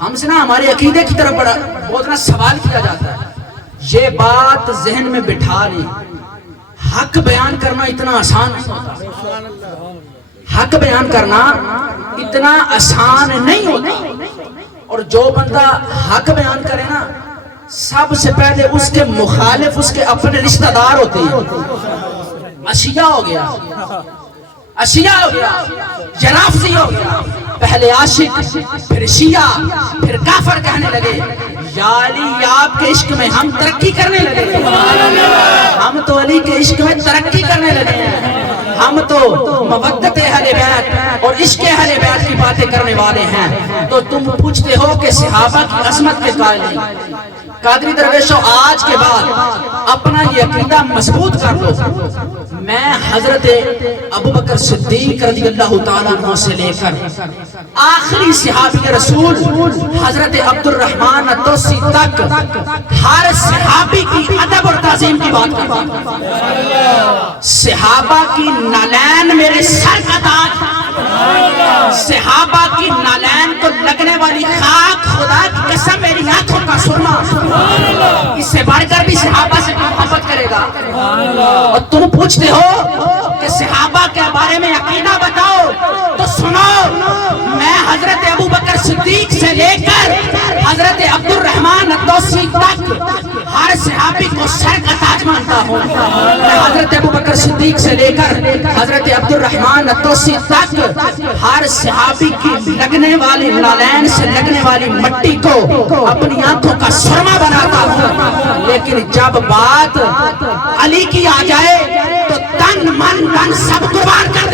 ہم سے نا ہمارے عقیدے کی طرف بہت نا سوال کیا جاتا ہے. یہ بات ذہن میں بٹھا لیں، حق بیان کرنا اتنا آسان نہیں ہوتا. حق بیان کرنا اتنا آسان نہیں ہوتا. اور جو بندہ حق بیان کرے نا، سب سے پہلے اس کے مخالف اس کے اپنے رشتہ دار ہوتے ہیں. اشیاء ہو گیا، اشیاء ہو گیا، جرافزی ہو گیا. پہلے عاشق، پھر شیعہ، پھر کافر کہنے لگے. یا علی آپ کے عشق میں ہم ترقی کرنے لگے. ہم تو علی کے عشق میں ترقی کرنے لگے ہیں. ہم تو مودت اہل بیت اور عشق اہل بیت کی باتیں کرنے والے ہیں. تو تم پوچھتے ہو کہ صحابہ کی عظمت کے قائل ہیں. قادری درویشوں، آج کے بعد اپنا یہ عقیدہ مضبوط کر لو. میں حضرت ابوبکر صدیق رضی اللہ تعالیٰ عنہ سے لے کر آخری صحابی رسول حضرت عبد الرحمن الدوسی تک ہر صحابی کی ادب اور تعظیم کی بات کرتا ہوں. صحابہ کی نالین میرے سر کا تاج. صحابہ کی نالین کو لگنے والی خاک خدا کی قسم میری آنکھوں کا سرما. اس سے بڑھ کر بھی صحابہ سے محبت کرے گا. اور تم پوچھتے ہو کہ صحابہ کے بارے میں عقیدہ بتاؤ، تو سنو. میں حضرت ابوبکر صدیق سے لے کر حضرت عبد الرحمن الدوسی تک ہر صحابی کو سر کا تاج مانتا ہوں. میں حضرت ابوبکر صدیق سے لے کر حضرت عبد الرحمن الدوسی تک ہر صحابی کی لگنے والی نالین سے لگنے والی مٹی کو اپنی آنکھوں کا سرما بناتا ہوں. لیکن جب بات علی کی آ جائے تو تن من دن سب قربان کر